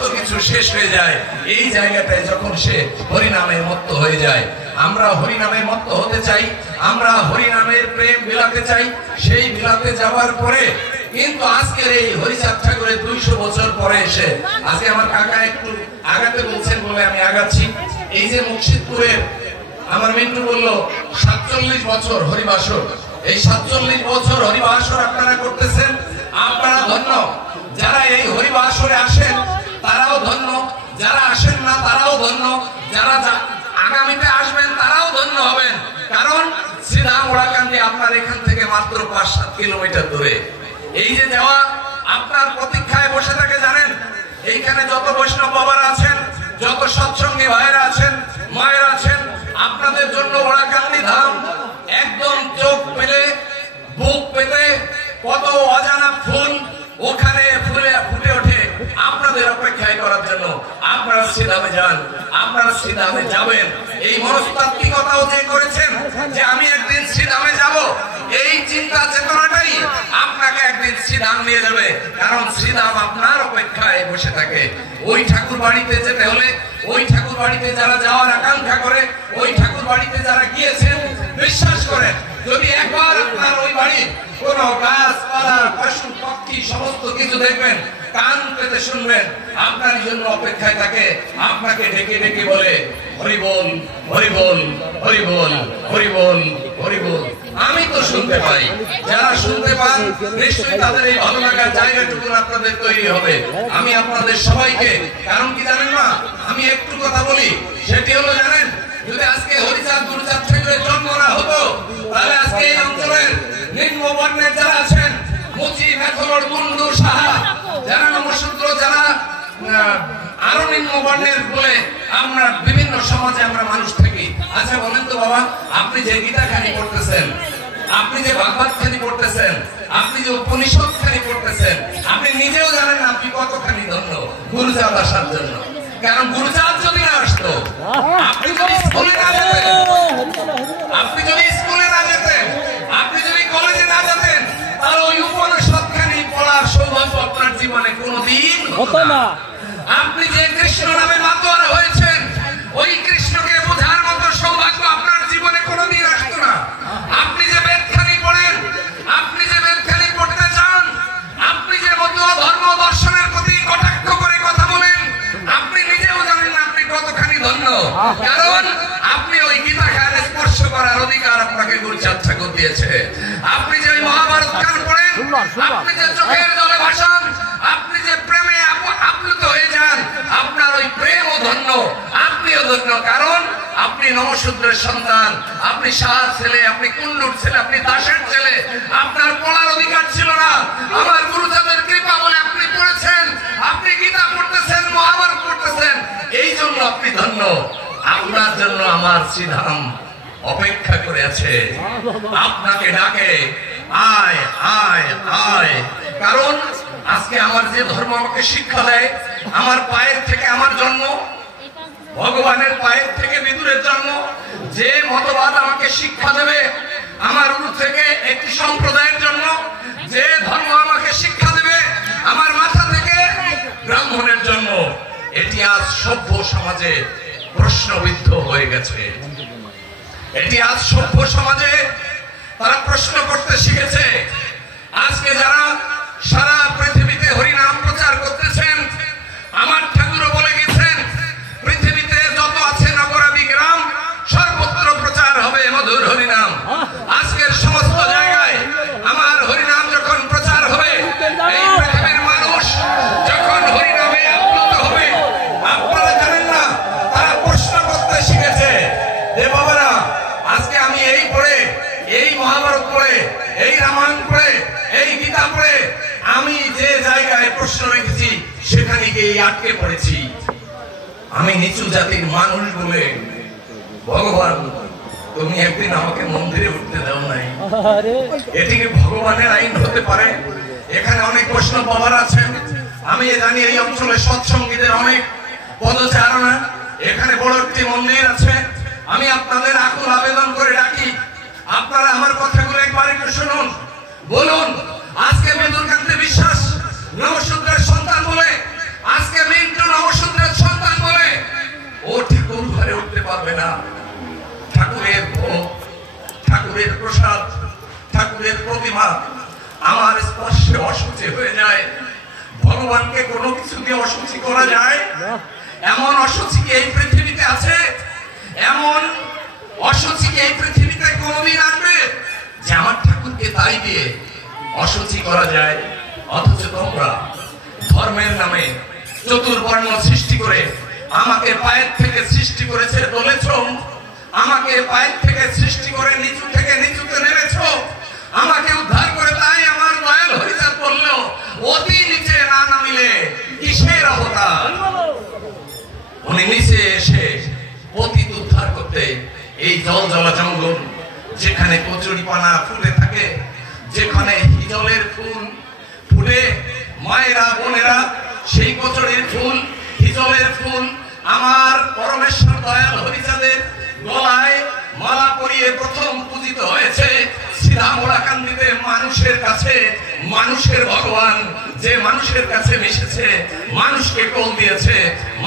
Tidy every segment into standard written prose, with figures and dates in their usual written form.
সমস্ত কিছু শেষ হয়ে যায়, এই জায়গাটায় যখন সে হরিনামে মত্ত হয়ে যায়। আমরা হরিনামে মত্ত হতে চাই, আমরা হরিনামের প্রেম বিলাতে চাই। সেই বিলাতে যাওয়ার পরে কিন্তু আজকের এই হরিচাঁদ ঠাকুরের 200 বছর পরে এসে আজকে আমার কাকা একটু আগাতে বলছেন বলে আমি আগাচ্ছি। এই যে মুর্শিদপুরের আমার মিন্টু বললো 47 বছর হরিবাসর, এই 47 বছর হরিবাসর আপনারা করতেছেন, আপনারা ধন্য। যারা এই হরিবাসরে আসেন তারাও ধন্য, যারা আসেন না তারাও ধন্য, যারা আগামীতে আসবেন তারাও ধন্য হবেন। কারণ শ্রীধাম ওড়াকান্দি আপনার এখান থেকে মাত্র 5-7 কিলোমিটার দূরে। এই যে যাওয়া আপনার প্রতীক্ষায় বসে থাকে জানেন, এইখানে যত বৈষ্ণব বাবারা আছেন, যত সৎসঙ্গী ভাইরা আছেন, মায়েরা আছেন, আপনাদের জন্য ওড়াকান্দি ধাম একদম চোখ পেলে বুক পেতে কত অজানা ফুল ওখানে ফুটে ওঠে আপনাদের অপেক্ষায় করার জন্য। আপনারা শ্রীধামে যান, আপনারা শ্রীধামে যাবেন। এই মনস্তাত্ত্বিকতাও যে করেছেন যে আমি একদিন শ্রীধামে যাব, এই চিন্তা চেতনাটাই আপনাকে একদিন শ্রীধাম নিয়ে যাবে। কারণ শ্রীধাম আপনার অপেক্ষায় বসে থাকে। ওই ঠাকুর বাড়িতে যেতে হলে, ওই ঠাকুর বাড়িতে যারা যাওয়ার আকাঙ্ক্ষা করে, ওই ঠাকুর বাড়িতে যারা গিয়েছেন, বিশ্বাস করেন যদি একবার আপনার ওই বাড়ি কোন গাছপালা পশু পক্ষী সমস্ত কিছু দেখবেন, কান পেতে শুনবেন, আপনার জন্য অপেক্ষায় থাকে, আপনাকে ডেকে ডেকে বলে হরি বল, হরি বল, হরি বল, হরি বল, হরি বল। আমি তো শুনতে পাই, যারা শুনতে পান নিশ্চয়ই তাদের এই ভালো লাগার জায়গাটুকু আপনাদের তৈরি হবে। আমি আপনাদের সবাইকে, কারণ কি জানেন না, আমি একটু কথা বলি, সেটি হলো জানেন, যদি আজকে হরিচাঁদ গুরুচাঁদ ঠাকুরের জন্ম না হতো তাহলে আজকে এই অঞ্চলের নিম্ন বর্ণের যারা আছেন, মুচি, মেথর, মুন্ডু, সাহা, যারা নমশূদ্র, যারা আরো নিম্ন বর্ণের বলে আমরা বিভিন্ন সমাজে আমরা মানুষ থাকি। আচ্ছা বলেন তো বাবা, আপনি যে গীতা খানি পড়তেছেন, আপনি যে ভাগবত খানি পড়তেছেন, আপনি যে উপনিষদ খানি পড়তেছেন, আপনি নিজেও জানেন না আপনি কতখানি ধন্য গুরুচাঁদ আসার জন্য। কারণ গুরুচাঁদ যদি না আসতো, আপনি যদি স্কুলে না যেতেন, আপনি যদি স্কুলে না যেতেন, আপনি যদি কলেজে না যেতেন, তাহলে ওই উপনিষদ খানি পড়ার সৌভাগ্য আপনার জীবনে কোনোদিন হতো না। আপনি যে কৃষ্ণ নামে মাতোয়ারা হয়েছেন, ওই কৃষ্ণকে বোঝার মতো সৌভাগ্য আপনার জীবনে কোনোদিন আসতো না। আপনি যে বেদখানি পড়েন, আপনি যে বেদখানি পড়তে চান, আপনি যে মতো ধর্ম দর্শনের প্রতি কটাক্ষ করে কথা বলেন, আপনি নিজেও জানেন না আপনি কতখানি ধন্য। কারণ আপনি ওই গীতা খান স্পর্শ করার অধিকার আপনাকে গুরুচাঁদ ঠাকুর দিয়েছে। আপনি যে ওই মহাভারত খান পড়েন, আপনি যে চোখের জলে ভাসান, আপনি যে প্রেমে আপ্লুত হয়ে যান, আপনার ওই প্রেমও ধন্য, আপনিও ধন্য। কারণ আপনি নমশূদ্রের সন্তান, আপনি শাহর ছেলে, আপনি কুন্ডুর ছেলে, আপনি দাসের ছেলে, আপনার পড়ার অধিকার ছিল না। আমার গুরুচাঁদের কৃপা বলে আপনি পড়েছেন, আপনি গীতা পড়তেছেন, মহাভারত পড়তেছেন, এই জন্য আপনি ধন্য। আপনার জন্য আমার শ্রীধাম অপেক্ষা করে আছে, আপনাকে ডাকে, আয় আয় আয়। কারণ আজকে আমার যে ধর্ম আমাকে শিক্ষা দেয়, আমার পায়ের থেকে আমার জন্ম, ভগবানের পায়ের থেকে বিদুরের জন্ম, যে মতবাদ আমাকে শিক্ষা দেবে আমার উরু থেকে একটি সম্প্রদায়ের জন্য, যে ধর্ম আমাকে শিক্ষা দেবে আমার মাথা থেকে ব্রাহ্মণের জন্য, এটি আজ সভ্য সমাজে প্রশ্নবিদ্ধ হয়ে গেছে। এটি আজ সভ্য সমাজে তারা প্রশ্ন করতে শিখেছে। আজকে যারা সারা পৃথিবীতে হরিনাম প্রচার করতেছেন, আমার ঠাকুরও বলে গেছেন পৃথিবীতে যত আছে নগরাদি গ্রাম সর্বত্র প্রচার হবে মধুর হরিনাম। আজকের সমস্ত জায়গায় আমার হরিনাম যখন প্রচার হবে, এই পৃথিবীর মানুষ যখন হরিনামে আপ্লুত হবে, আপনারা জানেন না তারা প্রশ্ন করতে শিখেছে যে বাবারা আজকে আমি এই পড়ে, এই মহাভারত পড়ে, এই রামায়ণ পড়ে, এই গীতা পড়ে আমি যে জায়গায় প্রশ্ন রেখেছি সেখানে গিয়ে আটকে পড়েছি। আমি নিচু জাতির মানুষ বলে ভগবান তুমি একদিন আমাকে মন্দিরে উঠতে দাও নাই। এটি কি ভগবানের আইন হতে পারে? এখানে অনেক প্রশ্ন বাবার আছেন, আমি জানি এই অঞ্চলে সৎসঙ্গীদের অনেক পদচারণা, এখানে বড় একটি মন্দির আছে। আমি আপনাদের আকুল আবেদন করে ডাকি, আপনারা আমার কথাগুলো একবার একটু শুনুন, বলুন। আজকে বিদুরকান্তি বিশ্বাস নমশূদ্রের সন্তান বলে আজকে মিন্টু ঠাকুরের প্রতিমা আমার স্পর্শে অসুচি হয়ে যায়। ভগবানকে কোনো কিছু দিয়ে অসুচি করা যায়? এমন অসুচি কি এই পৃথিবীতে আছে? এমন অসুচি কি এই পৃথিবীতে কোনোদিন আসবে যে আমার ঠাকুরকে তাই দিয়ে অসুচি করা যায়? অথচ তোমরা ধর্মের নামে চতুর্বর্ণ সৃষ্টি করে আমাকে পায়ের থেকে সৃষ্টি করেছে বলেছ, আমাকে পায়ের থেকে সৃষ্টি করে নিচু থেকে নিচুতে নেমেছ, আমাকে উদ্ধার করে তাই আমার দয়াল হরিচাঁদ বলল অতি নিচে না নামিলে কিসের অবতার। উনি নিচে এসে অতীত উদ্ধার করতে এই জল জলা জঙ্গল যেখানে কচুরি পানা ফুটে থাকে, যেখানে হিজলের ফুল ফুটে, মায়েরা বোনেরা সেই কচুরির ফুল হিজলের ফুল আমার পরমেশ্বর দয়াল হরিচাঁদের গলায় মালা পরিয়ে প্রথম পূজিত হয়েছে। সিধামোড়াকান্দিতে মানুষের কাছে মানুষের ভগবান যে মানুষের কাছে মিশেছে, মানুষকে কোল দিয়েছে,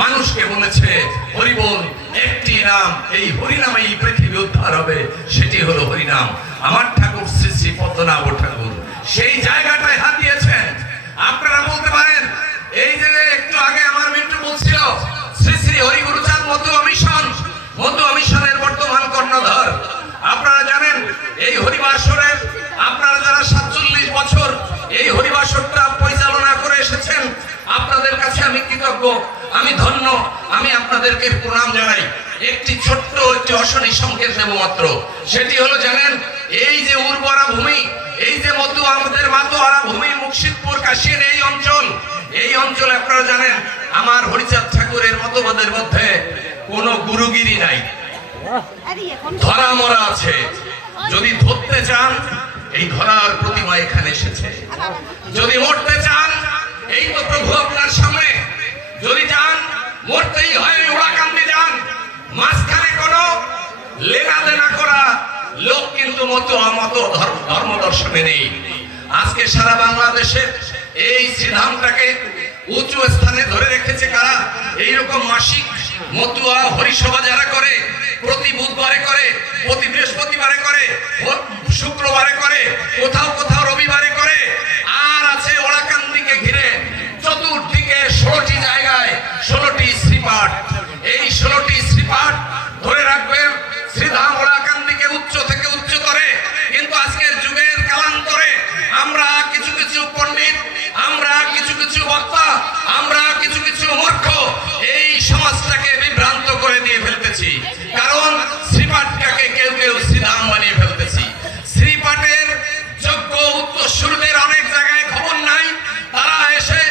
মানুষকে বলেছে হরিবোল, একটি নাম, এই হরিনামেই পৃথিবী উদ্ধার হবে, সেটি হলো হরিনাম। আমার ঠাকুর শ্রী শ্রী পদ্মনাভ ঠাকুর সেই জায়গাটায় হাত দিয়েছেন। আপনারা বলতে পারেন এই যে একটু আগে আমার মিত্র বলছিল শ্রী শ্রী হরিগুরুচাঁদ মতুয়া মিশন, মতুয়া মিশনের বর্তমান কর্ণধার। আপনারা জানেন এই হরিবাসরের আপনারা যারা 47 বছর এই হরিবাসরটা পরিচালনা করে এসেছেন, আপনাদের কাছে আমি কৃতজ্ঞ, আমি ধন্য, আমি আপনাদেরকে প্রণাম জানাই। একটি ছোট্ট একটি অশনি সংকেত দেব মাত্র, সেটি হলো জানেন এই যে উর্বরা ভূমি, এই যে মতুয়া আমাদের মাতোয়ারা ভূমি মুর্শিদপুর কাশিয়ান এই অঞ্চল আপনারা জানেন আমার হরিচাঁদ ঠাকুরের মতবাদের মধ্যে কোনো গুরুগিরি নাই, ধরা মরা আছে। যদি ধরতে চান এই ধরার প্রতিমা এখানে এসেছে, যদি মরতে চান এই তো প্রভু আপনার সামনে, যদি চান মরতেই হয় ওড়াকান্দি যান। মাঝখানে কোনো লেনা দেনা করা লোক কিন্তু ধর্ম দর্শনে নেই। আজকে সারা বাংলাদেশে এই শ্রীধামটাকে উঁচু স্থানে ধরে রেখেছে কারা? এইরকম মাসিক মতুয়া হরিসভা যারা করে, প্রতি বুধবারে করে, প্রতি বৃহস্পতিবারে করে, শুক্রবারে করে, কোথাও কোথাও রবিবারে করে। আর আছে ওড়াকান্দিকে ঘিরে চতুর্দিকে 16টি জায়গায় 16টি শ্রীপাঠ। এই 16টি শ্রীপাঠ ধরে রাখবেন শ্রীধাম ওড়াকান্দিকে উচ্চ থেকে উচ্চ করে। কিন্তু আজকের যুগের কালান্তরে আমরা কিছু কিছু পণ্ডিত, আমরা কিছু কিছু বক্তা, আমরা কিছু কিছু মূর্খ এই সমাজটাকে বিভ্রান্ত করে দিয়ে ফেলতেছি। কারণ শ্রীপাঠটাকে কেউ কেউ শ্রীধাম বানিয়ে ফেলতেছি। শ্রীপাঠের যোগ্য উত্তরসূরিদের অনেক জায়গায় খবর নাই, তারা এসে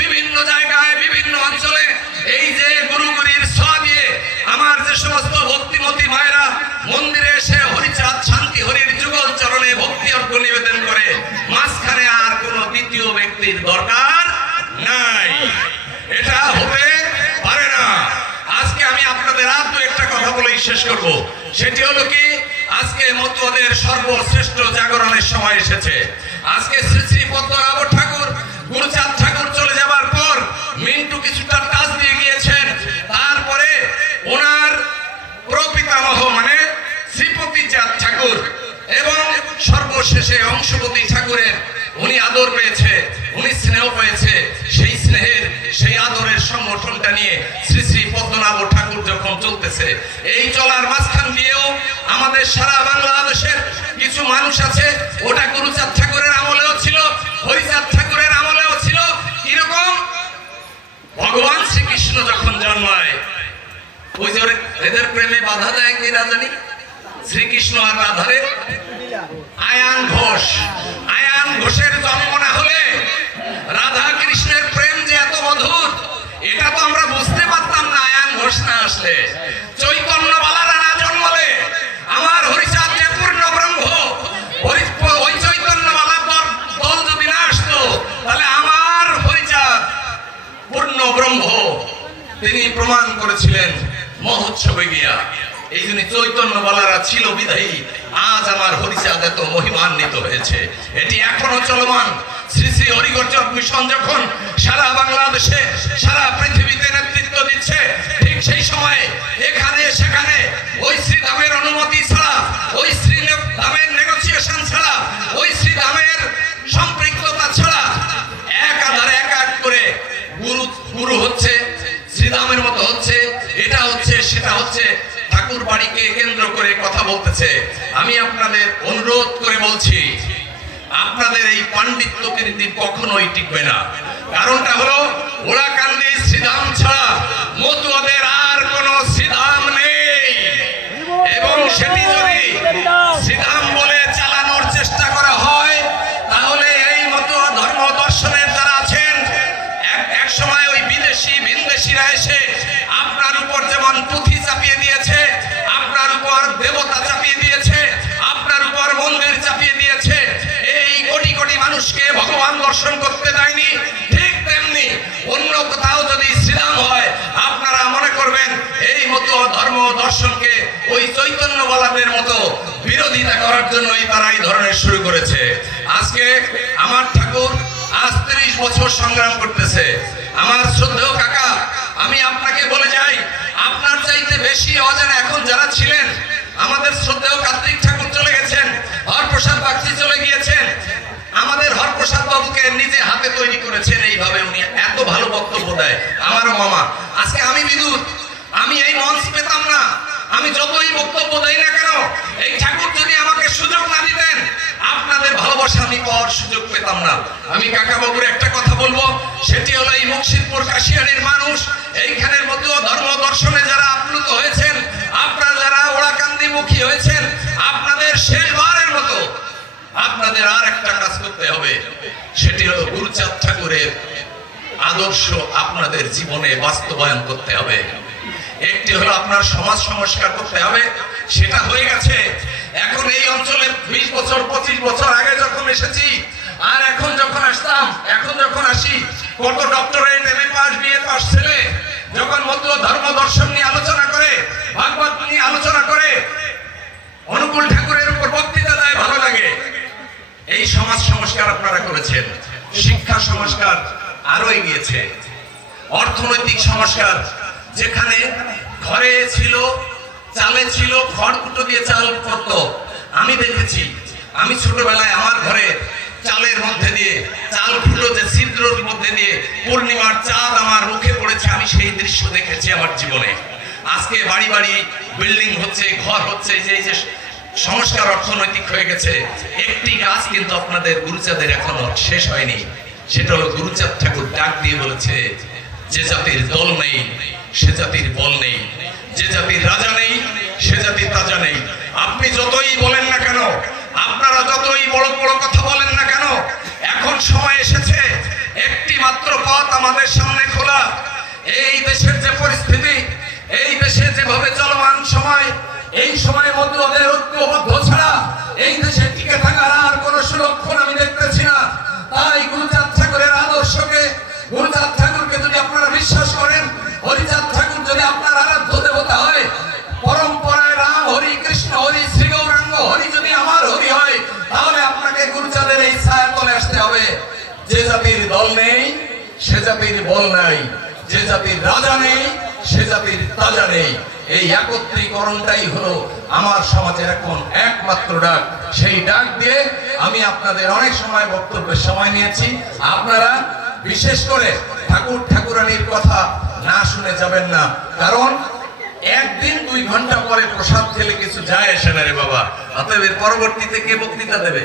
বিভিন্ন জায়গায় বিভিন্ন অঞ্চলে এই যে গুরুগুরির ছোঁয়া দিয়ে আমার যে সমস্ত ভক্তিমতী মায়েরা মন্দিরে এসে হরিচাঁদ শান্তি হরির যুগল চরণে ভক্তি অর্ঘ্য নিবেদন করে, মাঝখানে আর কোন দ্বিতীয় ব্যক্তির দরকার নাই, এটা হতে পারে না। আজকে আমি আপনাদের আর দু একটা কথা বলেই শেষ করব, সেটি হলো কি আজকে মতুয়াদের সর্বশ্রেষ্ঠ জাগরণের সময় এসেছে। আজকে শ্রী শ্রী পদ্মনাভ ঠাকুর গুরুচাঁদ ঠাকুর চলে যাবার পর মিন্টু কিছুটা টাচ দিয়ে গিয়েছেন, তারপরে ওনার প্রপিতামহ মানে শ্রীপতি চাঁদ ঠাকুর এবং সর্বশেষে অংশপতি ঠাকুরের উনি আদর পেয়েছে, উনি স্নেহ পেয়েছে। সেই স্নেহের সেই আদরের সংগঠনটা নিয়ে শ্রী শ্রী পদ্মনাভ ঠাকুর যখন চলতেছে, এই চলার মাঝখান দিয়েও আমাদের সারা বাংলাদেশের কিছু মানুষ আছে, ওটা গুরুচাঁদ ঠাকুরের আমলেও ছিল, হরিচাঁদ ঠাকুরের আমলেও ছিল। কিরকম? ভগবান শ্রীকৃষ্ণ যখন জন্মায় ওই যে এদের প্রেমে বাধা দেয় কি না জানি, শ্রীকৃষ্ণ আর রাধারে আয়ান ঘোষ। আয়ান ঘোষের জন্ম না হলে রাধা কৃষ্ণের প্রেম যে এত মধুর এটা তো আমরা বুঝতে পারতাম না আয়ান ঘোষ না আসলে। চৈতন্য বালারা না জন্মলে আমার হরিচাঁদ যে পূর্ণ ব্রহ্ম, ওই চৈতন্য বালার দল যদি না আসতো তাহলে আমার হরিচাঁদ পূর্ণ ব্রহ্ম তিনি প্রমাণ করেছিলেন মহোৎসবে গিয়া। এই জন্য চৈতন্য বালারা ছিল বিধায়ী আজ আমার হরিচাঁদ এত মহিমান্বিত হয়েছে। এটি এখনো চলমান। শ্রী শ্রী হরিগর্জক মিশন যখন সারা বাংলাদেশে সারা পৃথিবীতে নেতৃত্ব দিচ্ছে, ঠিক সেই সময়ে এখানে সেখানে ওই শ্রীধামের অনুমতি ছাড়া, ওই শ্রীধামের নেগোসিয়েশন ছাড়া, ওই হচ্ছে, শ্রীরামের মতো হচ্ছে, এটা হচ্ছে সেটা হচ্ছে, ঠাকুর বাড়িকে কেন্দ্র করে কথা বলতেছে। আমি আপনাদের অনুরোধ করে বলছি, আপনাদের এই পাণ্ডিত্য কিন্তু কখনোই টিকবে না। কারণটা হলো ওলাকান্দি শ্রীধাম ছাড়া মতুয়াদের আর কোনো শ্রীধাম নেই, এবং সেটি যদি শ্রীধাম বলে চালানোর চেষ্টা করা হয় তাহলে এই মতুয়া ধর্ম দর্শনের যারা আছেন এক সময় ওই বিদেশি ভিনদেশিরা এসে আপনার উপর যেমন পুঁথি চাপিয়ে দিয়েছে, আপনার উপর দেবতা চাপিয়ে দিয়েছে, আপনার উপর মন্দির চাপিয়ে দিয়েছে, এই কোটি কোটি মানুষকে ভগবান দর্শন করতে দেয়নি, ঠিক তেমনি অন্য কোথাও যদি শ্রীরাম হয় আপনারা মনে করবেন এই মতো ধর্ম দর্শনকে ওই চৈতন্যবালাদের মতো বিরোধিতা করার জন্যই তারা এই ধরনের শুরু করেছে। আজকে আমার ঠাকুর আজ 30 বছর সংগ্রাম করতেছে। আমার শ্রদ্ধেয় কাকা, আমি আপনাকে বলে যাই, আপনার চাইতে বেশি অজানা এখন যারা ছিলেন, আমাদের শ্রদ্ধেয় কার্তিক ঠাকুর চলে গেছেন, হরপ্রসাদ বাগচি চলে গিয়েছেন, আমাদের হরপ্রসাদ বাবুকে নিজে হাতে তৈরি করেছেন, এইভাবে উনি এত ভালো বক্তব্য দেয়। আমারও মামা, আজকে আমি বিদুর, আমি এই মঞ্চ পেতাম না, আমি যতই বক্তব্য দেই না কেন, এই ঠাকুর যদি আমাকে সুযোগ না দিতেন আপনাদের ভালোবাসা আমি পাওয়ার সুযোগ পেতাম না। আমি কাকা বাবুর একটা কথা বলবো, সেটি হলো এই মুর্শিদপুর কাশিয়ানির মানুষ, এইখানের মতো ধর্ম দর্শনে যারা আপ্লুত হয়েছেন, আপনারা যারা ওলাকান্দি মুখী হয়েছেন, আপনাদের শেষবারের মতো আপনাদের আর একটা কাজ করতে হবে, সেটি হলো গুরুচাঁদ ঠাকুরের আদর্শ আপনাদের জীবনে বাস্তবায়ন করতে হবে। একটি হলো আপনার সমাজ সংস্কার করতে হবে, সেটা হয়ে গেছে। এখন এই অঞ্চলে 20 বছর 25 বছর আগে যখন এসেছি আর এখন যখন আসতাম, এখন যখন আসি, কত doctorate MA pass BA pass ছেলে যখন মতো ধর্ম দর্শন নিয়ে আলোচনা করে, ভাগবত নিয়ে আলোচনা করে, অনুকূল ঠাকুরের উপর বক্তৃতা দেয়, ভালো লাগে। এই সমাজ সংস্কার আপনারা করেছেন, শিক্ষা সংস্কার আরো এগিয়েছে, অর্থনৈতিক সংস্কার, যেখানে ঘরে ছিল চালে ছিল খড়কুটো দিয়ে চাল করতো, আমি দেখেছি, আমি ছোটবেলায় আমার ঘরে চালের মধ্যে দিয়ে চাল ফুটো যে ছিদ্রের মধ্যে দিয়ে পূর্ণিমার চাঁদ আমার মুখে পড়েছে, আমি সেই দৃশ্য দেখেছি আমার জীবনে। আজকে বাড়ি বাড়ি বিল্ডিং হচ্ছে, ঘর হচ্ছে, যে সংস্কার অর্থনৈতিক হয়ে গেছে। একটি কাজ কিন্তু আপনাদের গুরুচাঁদের এখনো শেষ হয়নি, সেটা হলো গুরুচাঁদ ঠাকুর ডাক দিয়ে বলেছে, যে জাতির দল নেই সে জাতির বল নেই, যে জাতির রাজা নেই সে জাতির রাজা নেই। আপনি যতই বলেন না কেন, আপনারা যতই বড় বড় কথা বলেন না কেন, এখন সময় এসেছে, একটি মাত্র পথ আমাদের সামনে খোলা। এই দেশের যে পরিস্থিতি, এই দেশে যেভাবে চলমান সময়, এই সময়ের মধ্যে ওদের ঐক্যবদ্ধ ছাড়া এই দেশে টিকে থাকার আর কোনো সুলক্ষণ আমি দেখতেছি না। তাই গুরুচাঁদ ঠাকুরের আদর্শকে, গুরুচাঁদ ঠাকুরকে যদি আপনারা বিশ্বাস করেন, হরিচাঁদ ঠাকুর যদি আপনার আরাধ্য দেবতা হয়, পরম্পরায় রাম হরি কৃষ্ণ হরি শ্রী গৌরাঙ্গ হরি যদি আমার হরি হয়, তাহলে আপনাকে গুরুচাঁদের এই ছায়া তলে আসতে হবে। যে জাতির দল নেই সে জাতির বল নাই, যে জাতির রাজা নেই সে জাতির রাজা নেই। এই একত্রীকরণটাই হলো আমার সমাজের এখন একমাত্র ডাক। সেই ডাক দিয়ে আমি আপনাদের অনেক সময় বক্তব্যের সময় নিয়েছি, আপনারা বিশেষ করে ঠাকুর ঠাকুরানীর কথা না শুনে যাবেন না, কারণ একদিন 2 ঘন্টা পরে প্রসাদ খেলে কিছু যায় আসে না রে বাবা। অতএব এর পরবর্তীতে কে বক্তৃতা দেবে?